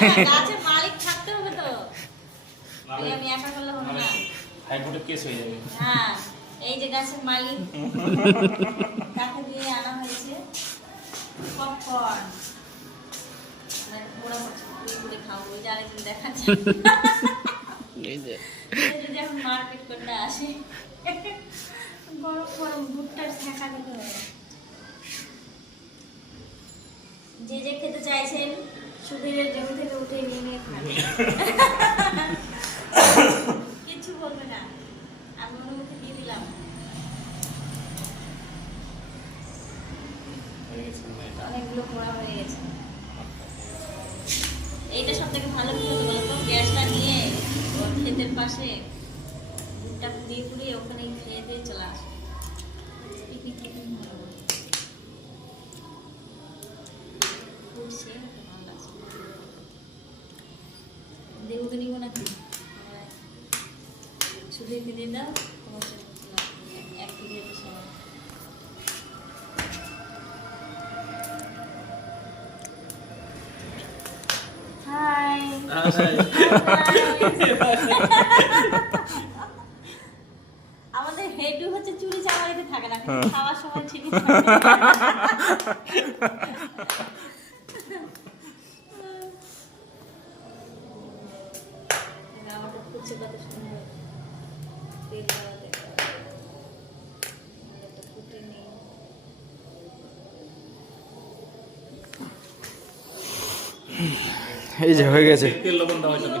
গাছের মালিক থাকতে হবে তো, আমি একা করলে হবে না, হাইকোর্টে কেস হয়ে যাবে। হ্যাঁ এই যে গাছের মালিক তাকে দিয়ে আনা হয়েছে পপকর্ন, মানে পোড়া হচ্ছে পুরি খাবো, ওই যে আরেকজন দেখাচ্ছে যদি এখন মার্কেট করতে আসে গরম গরম ভুট্টার ছেঁকা দিতে হবে। যে যে খেতে চাইছেন সুধীরের জমি থেকে উঠে নিয়ে নিয়ে খান, কিচ্ছু বলবে না, আমি অনুমতি দিয়ে দিলাম। অনেকগুলো পোড়া হয়ে গেছে। এইটা সব থেকে ভালো কি হতো বলতো, গ্যাসটা নিয়ে ওর ক্ষেতের পাশে ভুট্টা পুড়িয়ে পুড়িয়ে ওখানে খেয়ে দিয়ে চলে আসে, পিকনিক টিকনিক ভালো ফুটছে, ভালো লাগছে। দেবুতে নিব নাকি সুধীরকে দিয়ে দাও, তোমার এক কেজি তো সবাই। হাই আমাদের হেডু হচ্ছে চুরি চামারিতে থাকে না, কিন্তু খাওয়ার সময় ঠিকই থাকে। আমাদের ফুটছে কত সুন্দর, তেল দেওয়া ফুটে নেই। এই যে হয়ে গেছে। তেল লবণ দেওয়া যাবে।